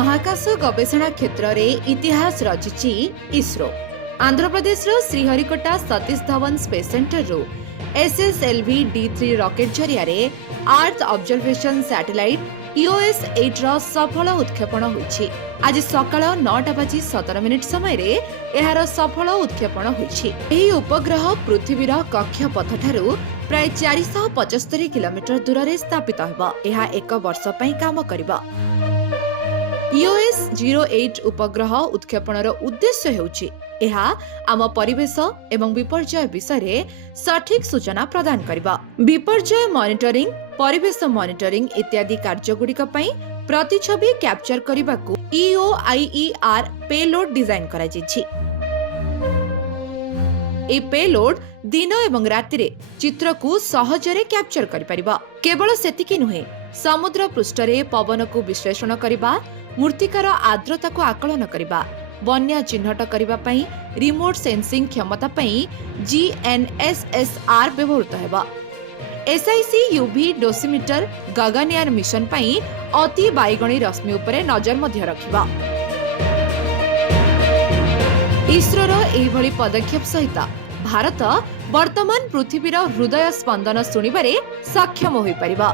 महाकाश गवेषणा क्षेत्र में इतिहास रचिछि इसरो। आंध्र प्रदेश श्रीहरिकोटा सतीश धवन स्पेस सेंटर रु SSLV D3 रॉकेट जरिया अर्थ ऑब्जर्वेशन सैटेलाइट EOS-8 रो सफल उत्क्षेपण होइछि। आज सकाळ 9:17 समय रे एहार सफल उत्क्षेपण होइछि। एही उपग्रह पृथ्वीर कक्षपथ ठारू प्राय 475 किलोमीटर दूर रे स्थापित हेबो। एहा एक वर्ष पई काम करिबो। EOS-08 उपग्रह उत्क्षेपणर उद्देश्य हेउछि एहा आम परिवेश एवं विपर्यय विषय सठिक सूचना प्रदान करिबा। विपर्यय मॉनिटरिंग, परिवेश मॉनिटरिंग इत्यादि कार्यगुड़िक पई प्रतिछवि कैप्चर करिबाकू EOIER पेलोड डिजाइन करा जिछि। ए पेलोड दिन एवं राति रे चित्र को सहजरे कैप्चर करि परिबा। केवल सेतिकी नुहे, समुद्र पृष्ठरे पवन को विश्लेषण करिबा, मूर्तिकार आर्द्रता को आकलन करिबा, बन्या चिन्हट करिबा पई रिमोट सेंसिंग क्षमता पई GNSSR व्यवहृत हेबा। SIC UV dosimeter Gaganyaan mission पई अति बाइगणी रश्मि उपरे नजर मध्य रखिबा। इसरोर एही भली पदक्षेप सहित भारत वर्तमान पृथ्वीर हृदय स्पंदन शुणिबारे सक्षम होई परिबा।